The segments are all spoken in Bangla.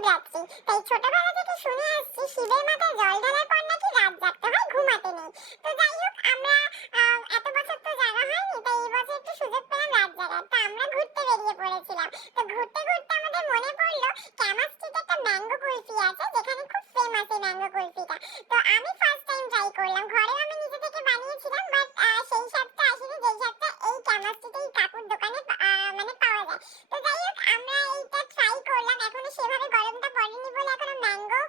শিবরাত্রি। তাই ছোটবেলা থেকে শুনে আসছি শিবের মাথায় জল ঢালার পর নাকি রাত জাগতে হয়, ঘুমাতে নেই। তো যাই হোক, আমরা এত বছর তো জাগা হয়নি, তাই এই বছর একটু সুযোগ পেলাম রাত জাগার। তো আমরা ঘুরতে বেরিয়ে পড়েছিলাম। তো ঘুরতে ঘুরতে আমাদের মনে পড়লো ক্যামার স্ট্রিটে একটা ম্যাঙ্গো কুলফি আছে, যেখানে খুব ফেমাস এই ম্যাঙ্গো কুলফিটা। তো আমি ফার্স্ট টাইম ট্রাই করলাম। ঘরেও আমি নিজে থেকে বানিয়েছিলাম, বাট সেই স্বাদটা আসেনি যেই স্বাদটা এই ক্যামার স্ট্রিটে এই কাকুর দোকানে মানে পাওয়া যায়। তো যাই হোক, আমরা এইটা ট্রাই করলাম। এখনো সেভাবে গরমটা পড়েনি বলে এখনো ম্যাঙ্গোটা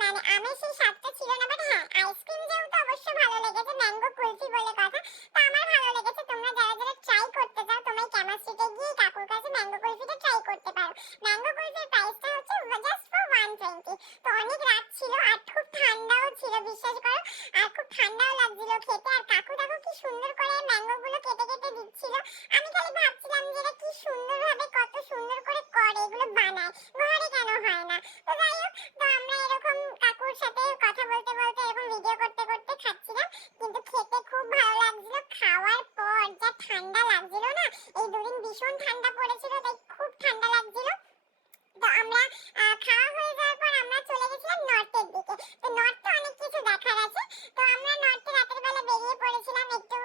মানে আমের সেই স্বাদটা ছিল না। বাট হ্যাঁ, আইসক্রিম যেহেতু অবশ্যই ভালো লেগেছে, ম্যাঙ্গো কুলফি বলে কথা। তো আমার ভালো লেগেছে। তোমরা যারা যারা ট্রাই করতে চাও, তোমরা এই ক্যামার স্ট্রিটে গিয়ে কাকুর কাছে ম্যাঙ্গো কুলফিটা ট্রাই করতে পারো। ম্যাঙ্গো কুলফির প্রাইসটা হচ্ছে জাস্ট ফর 120। তো অনেক রাত ছিল আর খুব ঠান্ডাও ছিল, বিশ্বাস করো। আর খুব ঠান্ডাও লাগছিল খেতে। আর কাকু দেখো কি সুন্দর করে ম্যাঙ্গো গুলো কেটে কেটে দিচ্ছিল। আমি খালি ভাবছিলাম যে এটা কি সুন্দর ভাবে, কত সুন্দর করে করে, এগুলো বানায়, ঘরে কেন হয় না। তো যাই হোক, তো আমরা এরকম কাকুর সাথে কথা বলতে বলতে এরকম ভিডিও করতে করতে খাচ্ছিলাম। কিন্তু খেতে খুব ভালো লাগছিল। খাওয়ার পর যা ঠান্ডা লাগছিল না, এই দুদিন ভীষণ ঠান্ডা পড়েছিল, তাই খুব ঠান্ডা লাগছিল। তো আমরা খাওয়া হয়ে যাওয়ার পর আমরা চলে গেছিলাম নর্থের দিকে। তো নর্থে অনেক কিছু দেখার আছে। তো আমরা নর্থে রাতের বেলা বেরিয়ে পড়েছিলাম, একটু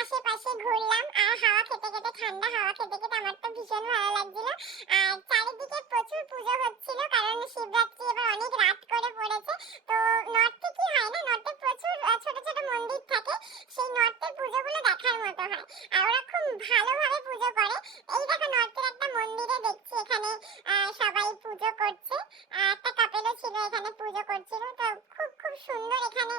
আশেপাশে ঘুরলাম। আর হাওয়া খেতে খেতে, ঠান্ডা হাওয়া খেতে খেতে আমার তো ভীষণ ভালো লাগছিল। আর চারিদিকে প্রচুর পুজো হচ্ছিল, কারণ শিবরাত্রি এবার অনেক রাত করে পড়েছে। তো নর্থে কি হয় না, নর্থে প্রচুর ছোট ছোট মন্দির থাকে। সেই নর্থের পুজোগুলো দেখার মতো হয়। আর ওরা খুব ভালোভাবে পুজো করে। এই দেখো, নর্থের একটা মন্দিরে দেখছি এখানে সবাই পুজো করছে। একটা কাপেলও ছিল এখানে, পুজো করছিল। তো খুব খুব সুন্দর এখানে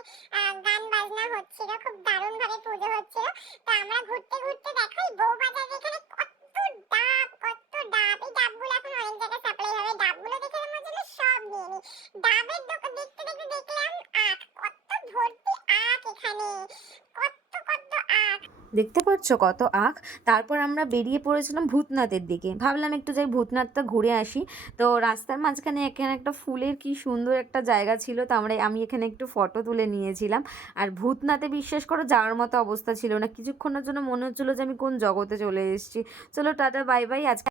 গান বাজনা হচ্ছিল, খুব দারুণ ভাবে পুজো হচ্ছিল। তো আমরা ঘুরতে ঘুরতে দেখাই বউবাজার, এখানে কত ডাব, কত ডাব। এই ডাবগুলো এখন অনেক জায়গায় সাপ্লাই হবে। ডাবগুলো দেখে মনে হচ্ছিল সব নিয়ে নি। ডাবের দোকান দেখতে দেখতে দেখলাম আখ, কত ভর্তি আখ এখানে, কত কত আখ। দেখতে পাচ্ছ কত আখ। তারপর আমরা বেরিয়ে পড়েছিলাম ভূতনাথের দিকে। ভাবলাম একটু যাই ভূতনাথটা ঘুরে আসি। তো রাস্তার মাঝখানে এখানে একটা ফুলের কি সুন্দর একটা জায়গা ছিল, তো আমি এখানে একটু ফটো তুলে নিয়েছিলাম। আর ভূতনাথে বিশ্বাস করো যাওয়ার মতো অবস্থা ছিল না। কিছুক্ষণের জন্য মনে হচ্ছিলো যে আমি কোন জগতে চলে এসেছি। চলো টাটা, বাই বাই। আজকে